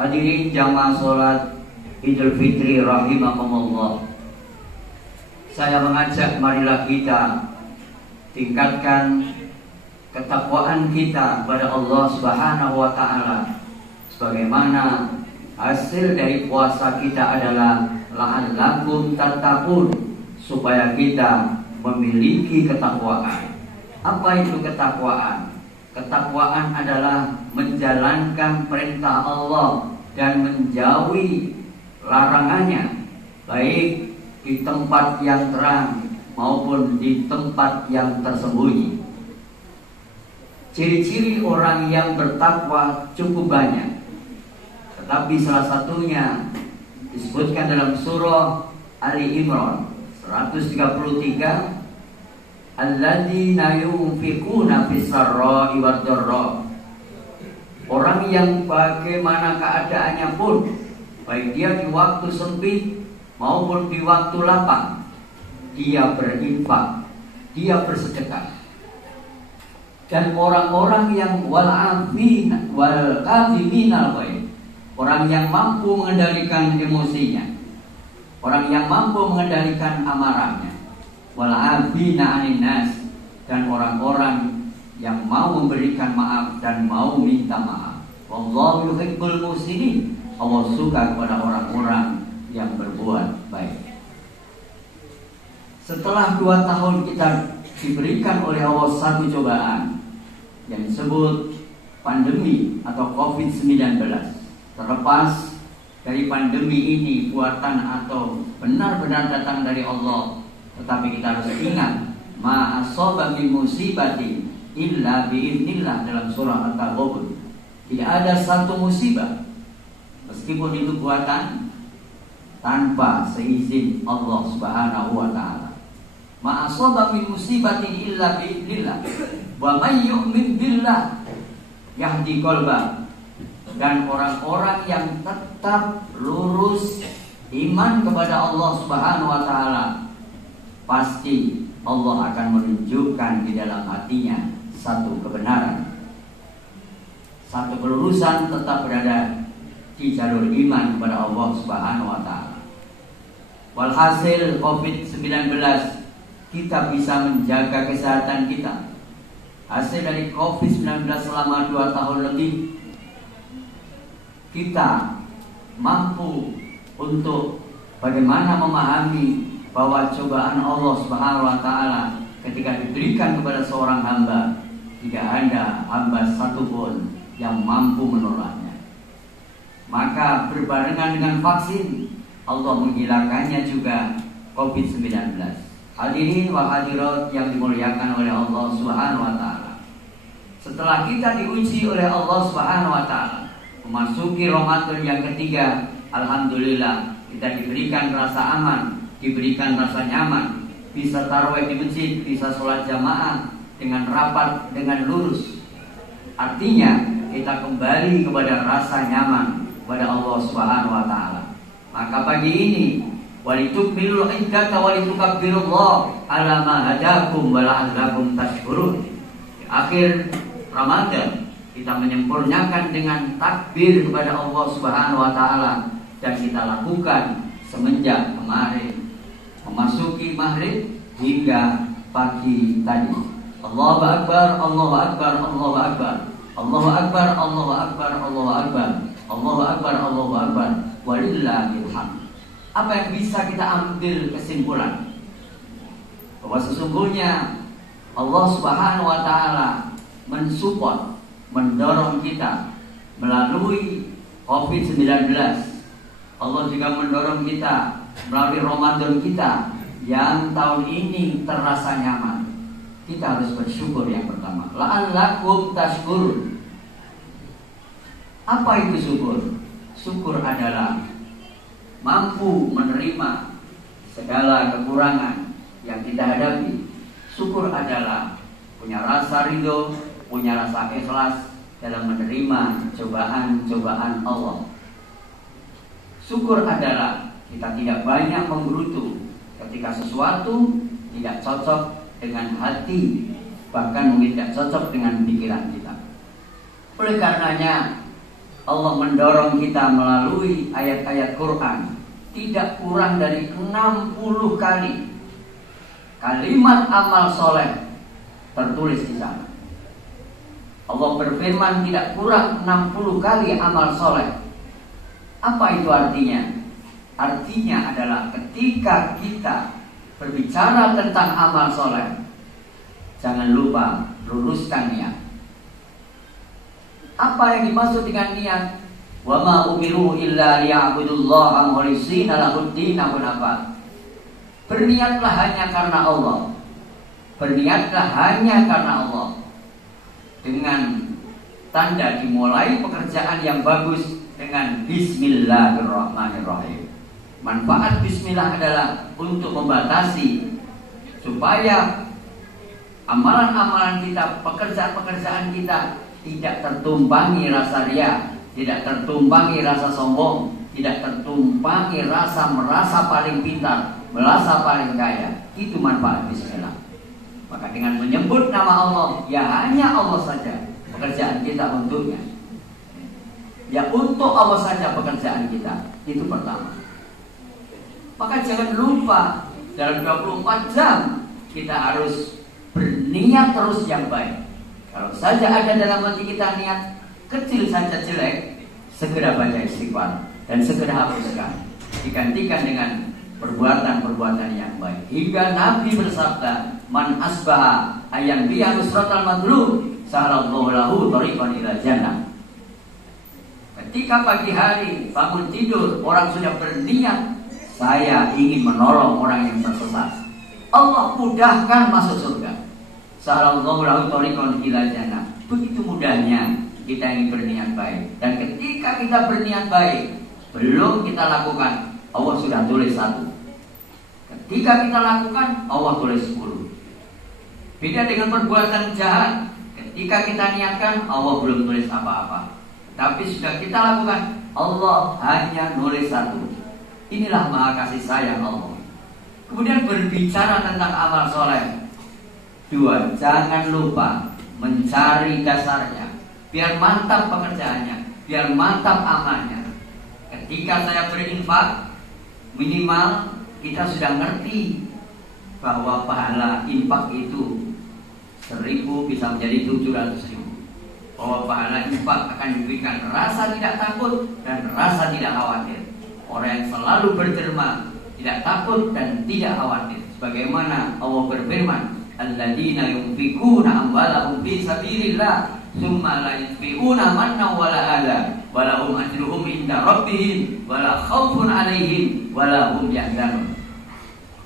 Hadirin jamaah sholat Idul Fitri rahimakumullah. Saya mengajak marilah kita tingkatkan ketakwaan kita kepada Allah Subhanahu wa taala. Sebagaimana hasil dari puasa kita adalah la'allakum tattaqun, supaya kita memiliki ketakwaan. Apa itu ketakwaan? Ketakwaan adalah menjalankan perintah Allah dan menjauhi larangannya, baik di tempat yang terang maupun di tempat yang tersembunyi. Ciri-ciri orang yang bertakwa cukup banyak, tetapi salah satunya disebutkan dalam surah Ali Imran 133, alladzina yunfiquna fis-sarra'i wad-dharra. Orang yang bagaimana keadaannya pun, baik dia di waktu sempit maupun di waktu lapang, dia berinfak, dia bersedekah. Dan orang-orang yang wal kadhiminal ghaidh, orang yang mampu mengendalikan emosinya, orang yang mampu mengendalikan amarahnya, wal afina 'anil nas, dan orang-orang yang mau memberikan maaf dan mau minta maaf. Wallahu yuhibbul muhsinin. Allah suka kepada orang-orang yang berbuat baik. Setelah 2 tahun kita diberikan oleh Allah satu cobaan yang disebut pandemi atau COVID-19. Terlepas dari pandemi ini buatan atau benar-benar datang dari Allah, tetapi kita harus ingat, ma asaba min musibatin illa bi'idznillah, dalam surah At-Taghabun. Tidak ada satu musibah, meskipun itu buatan, tanpa seizin Allah Subhanahu wa ta'ala. Ma asaba min musibatin illa bi'idznillah wa may yu'min billah yahdi qalbah. Dan orang-orang yang tetap lurus iman kepada Allah Subhanahu wa ta'ala, pasti Allah akan menunjukkan di dalam hatinya satu kebenaran, satu kelurusan, tetap berada di jalur iman kepada Allah Subhanahu wa ta'ala. Walhasil COVID-19, kita bisa menjaga kesehatan kita. Hasil dari COVID-19 selama 2 tahun lebih, kita mampu untuk bagaimana memahami bahwa cobaan Allah Subhanahu wa ta'ala ketika diberikan kepada seorang hamba, tidak ada hamba satupun yang mampu menolaknya. Maka berbarengan dengan vaksin, Allah menghilangkannya juga COVID-19. Hadirin wa hadirat yang dimuliakan oleh Allah Subhanahu wa ta'ala, setelah kita diuji oleh Allah Subhanahu wa ta'ala, memasuki Ramadan yang ketiga, alhamdulillah kita diberikan rasa aman, diberikan rasa nyaman, bisa tarawih di masjid, bisa sholat jamaah dengan rapat, dengan lurus. Artinya kita kembali kepada rasa nyaman kepada Allah Subhanahu wa ta'ala. Maka pagi ini, walitukmilul iddata walitukabbirullaha ala ma hadakum wa la'allakum tashkurun. Di akhir Ramadan kita menyempurnakan dengan takbir kepada Allah Subhanahu wa ta'ala, dan kita lakukan semenjak kemarin memasuki maghrib hingga pagi tadi. Allahu akbar, Allahu akbar, Allahu akbar, Allahu akbar, Allahu akbar, Allahu akbar, Allahu akbar, Allahu akbar, walillahil hamd. Apa yang bisa kita ambil kesimpulan? Bahwa sesungguhnya Allah Subhanahu wa ta'ala mensupport, mendorong kita melalui COVID-19. Allah juga mendorong kita melalui Ramadan kita yang tahun ini terasa nyaman. Kita harus bersyukur yang pertama. La'allakum tashkurun. Apa itu syukur? Syukur adalah mampu menerima segala kekurangan yang kita hadapi. Syukur adalah punya rasa ridho, punya rasa ikhlas dalam menerima cobaan-cobaan Allah. Syukur adalah kita tidak banyak menggerutu ketika sesuatu tidak cocok dengan hati, bahkan mungkin tidak cocok dengan pikiran kita. Oleh karenanya Allah mendorong kita melalui ayat-ayat Quran, tidak kurang dari 60 kali kalimat amal soleh tertulis di sana. Allah berfirman tidak kurang 60 kali amal soleh. Apa itu artinya? Artinya adalah ketika kita berbicara tentang amal soleh, jangan lupa luruskan niat. Apa yang dimaksud dengan niat? Wa ma umiru illa liya'budullaha mukhlishina lahud-din hunafa. Berniatlah hanya karena Allah. Berniatlah hanya karena Allah. Dengan tanda dimulai pekerjaan yang bagus dengan Bismillahirrahmanirrahim. Manfaat bismillah adalah untuk membatasi supaya amalan-amalan kita, pekerjaan-pekerjaan kita tidak tertumpangi rasa riya, tidak tertumpangi rasa sombong, tidak tertumpangi rasa merasa paling pintar, merasa paling kaya. Itu manfaat bismillah. Maka dengan menyebut nama Allah, ya hanya Allah saja pekerjaan kita untuknya. Ya untuk Allah saja pekerjaan kita. Itu pertama. Maka jangan lupa dalam 24 jam kita harus berniat terus yang baik. Kalau saja ada dalam hati kita niat kecil saja jelek, segera baca istighfar dan segera hapuskan, digantikan dengan perbuatan-perbuatan yang baik. Hingga Nabi bersabda, "Man asbaha ayyan biya nusratal madlum, sahalallahu lahu thariqan ila jannah." Ketika pagi hari bangun tidur, orang sudah berniat, saya ingin menolong orang yang tersesat, Allah mudahkan masuk surga. Sahalallahu lahu thariqan ila jannah. Begitu mudahnya kita ingin berniat baik. Dan ketika kita berniat baik, belum kita lakukan, Allah sudah tulis 1. Ketika kita lakukan, Allah tulis 10. Beda dengan perbuatan jahat. Ketika kita niatkan, Allah belum tulis apa-apa. Tapi sudah kita lakukan, Allah hanya nulis 1. Inilah maha kasih sayang Allah. Kemudian berbicara tentang amal soleh. 2, jangan lupa mencari dasarnya, biar mantap pekerjaannya, biar mantap amalnya. Ketika saya berinfak, minimal kita sudah ngerti bahwa pahala infak itu 1000 bisa menjadi 700.000. Bahwa pahala infak akan diberikan rasa tidak takut dan rasa tidak khawatir. Orang yang selalu berderma, tidak takut dan tidak khawatir. Sebagaimana Allah berfirman, "Alladzina yunfikuna amwalahum fi sabilillah, tsumma la yunfikuna manna wala adza, wa lahum ajruhum inda rabbihim, wa la khaufun 'alaihim, wa la hum yahzanun."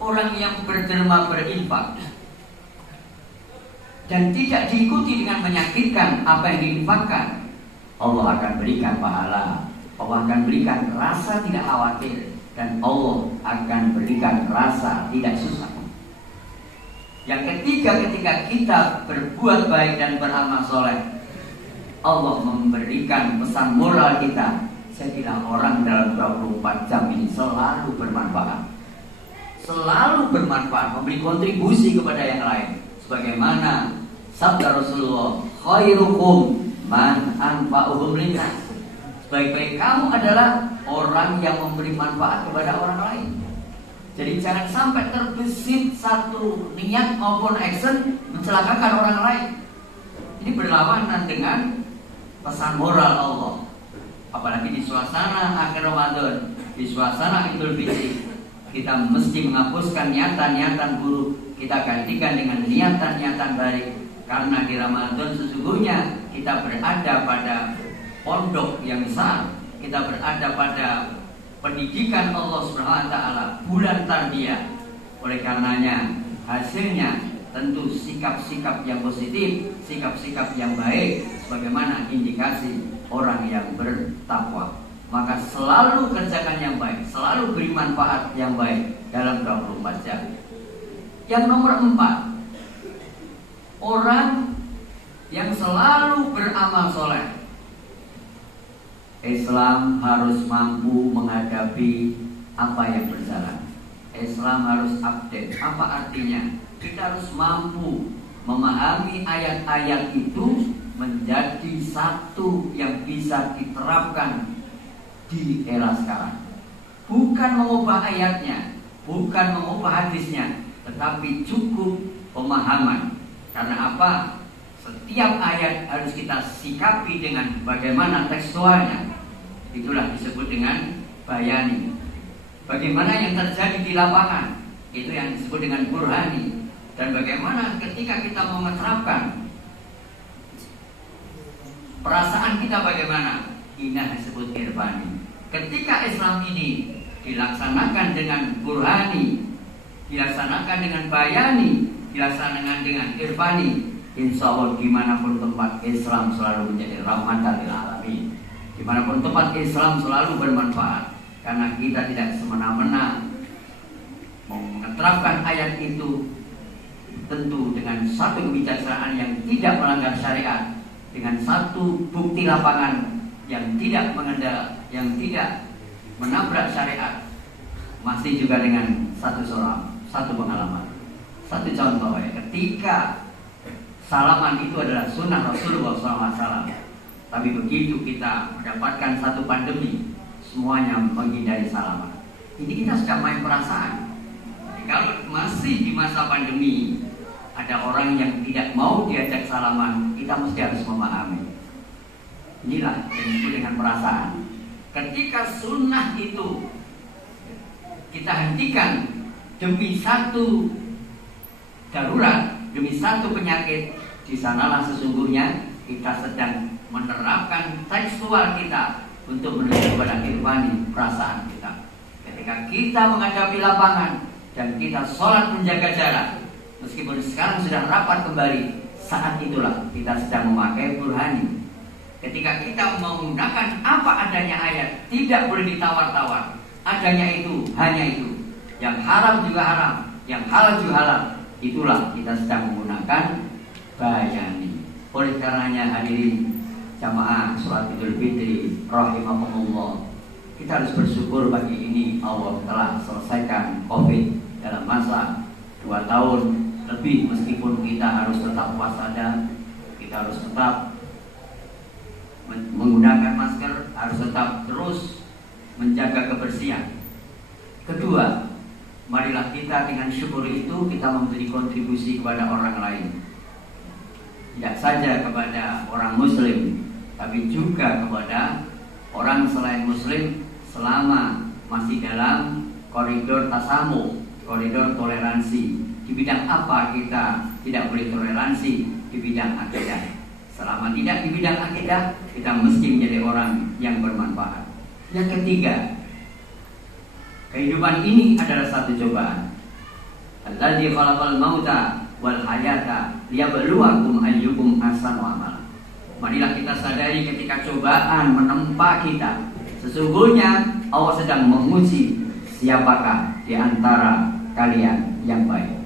Orang yang berderma berinfak dan tidak diikuti dengan menyakitkan apa yang diinfakkan, Allah akan berikan pahala. Allah akan berikan rasa tidak khawatir, dan Allah akan berikan rasa tidak susah. Yang ketiga, ketika kita berbuat baik dan beramal soleh, Allah memberikan pesan moral kita. Jadilah orang dalam 24 jam ini selalu bermanfaat, selalu bermanfaat, memberi kontribusi kepada yang lain. Sebagaimana sabda Rasulullah, "Khairukum man anfa'uhum linnas." Sebaik-baik kamu adalah orang yang memberi manfaat kepada orang lain. Jadi jangan sampai terbesit satu niat maupun action mencelakakan orang lain. Ini berlawanan dengan pesan moral Allah. Apalagi di suasana akhir Ramadan, di suasana Idul Fitri, kita mesti menghapuskan niatan-niatan buruk, kita gantikan dengan niatan-niatan baik. Karena di Ramadan sesungguhnya kita berada pada pondok yang besar, kita berada pada pendidikan Allah Subhanahu wa taala, bulan tarbiyah. Oleh karenanya hasilnya tentu sikap-sikap yang positif, sikap-sikap yang baik sebagaimana indikasi orang yang bertakwa. Maka selalu kerjakan yang baik, selalu beri manfaat yang baik dalam 24 jam. Yang nomor 4, orang yang selalu beramal soleh. Islam harus mampu menghadapi apa yang berjalan. Islam harus update. Apa artinya? Kita harus mampu memahami ayat-ayat itu menjadi satu yang bisa diterapkan di era sekarang. Bukan mengubah ayatnya, bukan mengubah hadisnya, tetapi cukup pemahaman. Karena apa? Setiap ayat harus kita sikapi dengan bagaimana tekstualnya. Itulah disebut dengan bayani. Bagaimana yang terjadi di lapangan, itu yang disebut dengan burhani. Dan bagaimana ketika kita menerapkan perasaan kita bagaimana, ini disebut irfani. Ketika Islam ini dilaksanakan dengan burhani, dilaksanakan dengan bayani, dilaksanakan dengan irfani, insya Allah dimanapun tempat Islam selalu menjadi rahmatan lil alamin. Dimanapun tempat Islam selalu bermanfaat. karena kita tidak semena-mena menerapkan ayat itu, tentu dengan satu kebijaksanaan yang tidak melanggar syariat, dengan satu bukti lapangan yang tidak menabrak syariat, masih juga dengan satu pengalaman, satu contoh ya, ketika salaman itu adalah sunnah Rasulullah SAW, tapi begitu kita mendapatkan satu pandemi, semuanya menghindari salaman. Ini kita sedang main perasaan. Kalau masih di masa pandemi ada orang yang tidak mau diajak salaman, kita mesti harus memahami. Inilah yang disebut dengan perasaan. Ketika sunnah itu kita hentikan demi satu darurat, demi satu penyakit, di sanalah sesungguhnya kita sedang menerapkan tekstual kita untuk menuju kepada irfani perasaan kita. Ketika kita menghadapi lapangan dan kita sholat menjaga jarak, meskipun sekarang sudah rapat kembali, saat itulah kita sedang memakai burhani. Ketika kita menggunakan apa adanya ayat, tidak boleh ditawar-tawar. Adanya itu, hanya itu. Yang haram juga haram, yang halal juga halal. Itulah kita sedang menggunakan bayani. Oleh karenanya hadirin jamaah sholat Idul Fitri rahimakumullah, kita harus bersyukur pagi ini Allah telah selesaikan COVID dalam masa 2 tahun lebih. Meskipun kita harus tetap waspada, kita harus tetap menggunakan masker, harus tetap terus menjaga kebersihan. Kedua, marilah kita dengan syukur itu kita memberi kontribusi kepada orang lain, tidak saja kepada orang muslim, tapi juga kepada orang selain muslim, selama masih dalam koridor tasamuh, koridor toleransi. Di bidang apa kita tidak boleh toleransi? Di bidang akidah. Selama tidak di bidang akidah, kita mesti menjadi orang yang bermanfaat. Yang ketiga, kehidupan ini adalah satu cobaan. Alladzi khalaqal mauta wal hayata liyabluwakum ayyukum ahsanu amala. Marilah kita sadari ketika cobaan menempa kita, sesungguhnya Allah sedang menguji siapakah di antara kalian yang baik.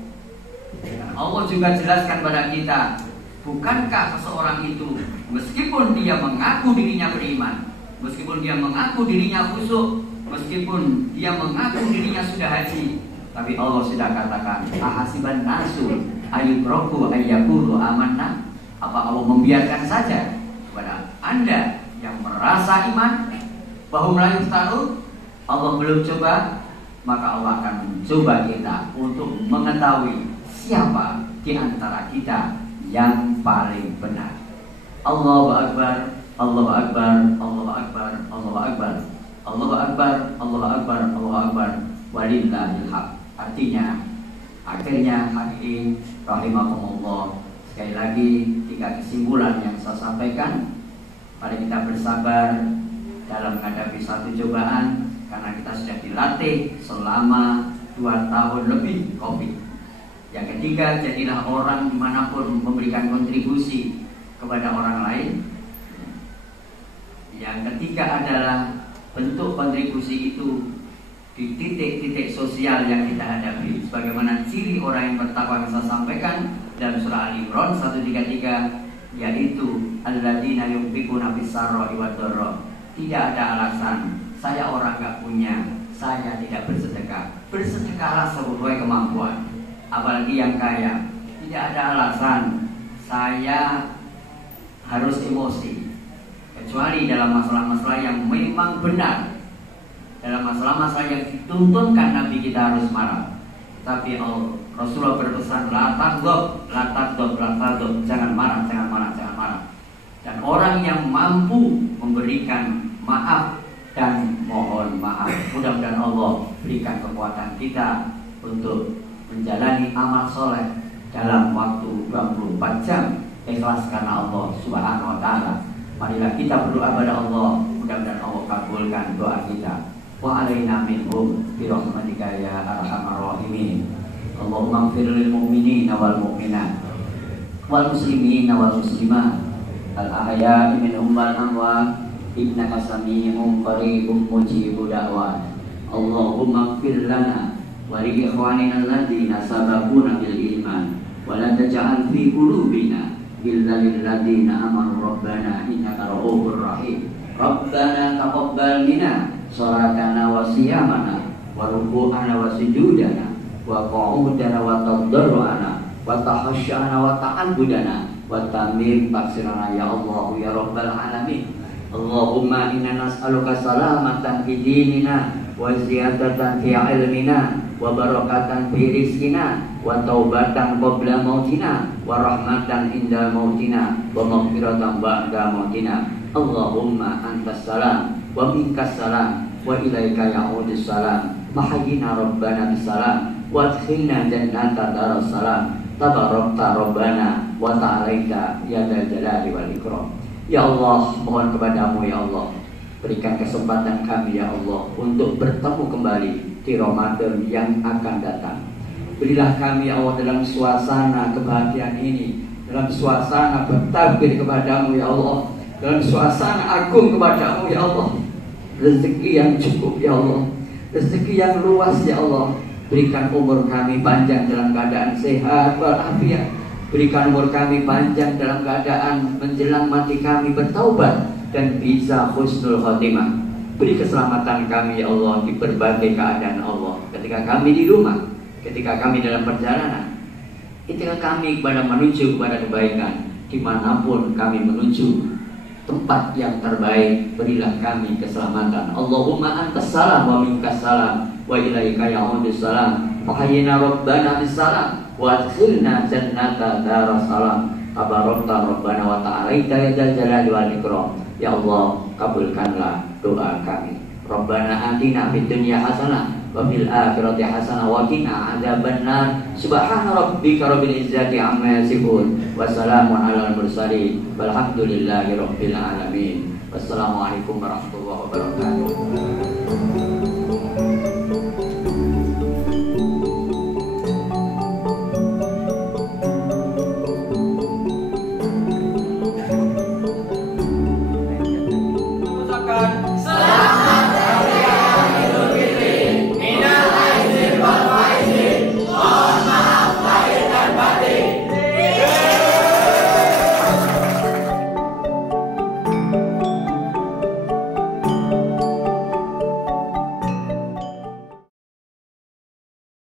Allah juga jelaskan pada kita, bukankah seseorang itu meskipun dia mengaku dirinya beriman, meskipun dia mengaku dirinya khusyuk, meskipun dia mengaku dirinya sudah haji, tapi Allah sudah katakan, ahasiban nasu ayyutraku ayyaqulu amanna. Apa Allah membiarkan saja kepada Anda yang merasa iman bahwa melalui taruh Allah belum coba, maka Allah akan mencoba kita untuk mengetahui siapa di antara kita yang paling benar. Allahu Akbar, Allahu Akbar, Allahu Akbar, Allahu Akbar, Allahu Akbar, Allahu Akbar, Allahu Akbar, walillahil hamd. Artinya, akhirnya hadirin rahimakumullah, sekali lagi 3 kesimpulan yang saya sampaikan. Mari kita bersabar dalam menghadapi satu cobaan, karena kita sudah dilatih selama 2 tahun lebih COVID. Yang ketiga, jadilah orang dimanapun memberikan kontribusi kepada orang lain. Yang ketiga adalah bentuk kontribusi itu di titik-titik sosial yang kita hadapi. Sebagaimana ciri orang yang bertakwa yang saya sampaikan dalam surah Al-Imran 133, yaitu alladzina yunfiquna fis-sarra'i wad-dharra. Tidak ada alasan saya orang gak punya, saya tidak bersedekah. Bersedekahlah sesuai kemampuan. Apalagi yang kaya, tidak ada alasan saya harus emosi, kecuali dalam masalah-masalah yang memang benar, dalam masalah-masalah yang dituntunkan Nabi kita harus marah. Tapi Rasulullah berpesan, la taghdab, jangan marah, jangan marah, jangan marah. Dan orang yang mampu memberikan maaf dan mohon maaf, mudah-mudahan Allah berikan kekuatan kita untuk menjalani amal soleh dalam waktu 24 jam ikhlas karena Allah Subhanahu wa ta'ala. Marilah kita berdoa pada Allah, mudah-mudahan Allah kabulkan doa kita. Wa alaina minhum bi rahmatika ya arhamar rahimin. Allahumma ighfir lil mu'minina wal mu'minat wal muslimina wal muslimat al ahya'i minhum wal amwat innaka sami'un qaribun mujibud da'wat. Allahumma ighfir lana wa li ikhwanina alladziina sabaquna bil iman wa la taj'al fi qulubina ghillan lil ladziina amanu rabbana innaka ra'ufur rahim. Rabbana taqabbal minna salatana wa siyamana wa ruku'ana wa sujudana wa qu'udana wa tadarru'ana wa tahassyana wa ta'abbudana wa tamim taksirana ya Allah ya Rabbal alamin. Allahumma inna nas'aluka salamatan fi dinina wa ziyadatan fi ilmina wa barakatan fi rizqina wa taubatan qabla mautina wa rahmatan inda mautina wa maghfiratan ba'da mautina. Allahumma antas salam wa minkas salam wa ilaika ya'udus salam. Mahayyina rabbana bisalam wa adkhilna jannata daras salam. Tabarakta rabbana wa ta'alaita ya dzal jalali wal ikram. Ya Allah, mohon kepadamu ya Allah, berikan kesempatan kami ya Allah untuk bertemu kembali di Ramadan yang akan datang. Berilah kami ya Allah dalam suasana kebahagiaan ini, dalam suasana bertakbir kepadamu ya Allah, dalam suasana agung kepadamu ya Allah. Rezeki yang cukup ya Allah, rezeki yang luas ya Allah. Berikan umur kami panjang dalam keadaan sehat walafiat. Berikan umur kami panjang dalam keadaan menjelang mati kami bertaubat dan bisa husnul khotimah. Beri keselamatan kami ya Allah di berbagai keadaan Allah. Ketika kami di rumah, ketika kami dalam perjalanan, ketika kami menuju kepada kebaikan, dimanapun kami menuju tempat yang terbaik, berilah kami keselamatan. Allahumma antas salam wa minkas salam wa ilaika ya'udus salam. Mahayyina rabbana bisalam wa adkhilna jannata daras salam. Tabarakta rabbana wa ta'alaita ya dzal jalali wal ikram. Ya Allah, kabulkanlah doa kami. Rabbana atina fid dunya hasanah wa fil akhirati hasanah wa qina adzabannar. Subhana rabbika rabbil izzati amma yasifun wa salamun alal mursalin walhamdulillahi rabbil alamin. Wassalamualaikum warahmatullahi wabarakatuh.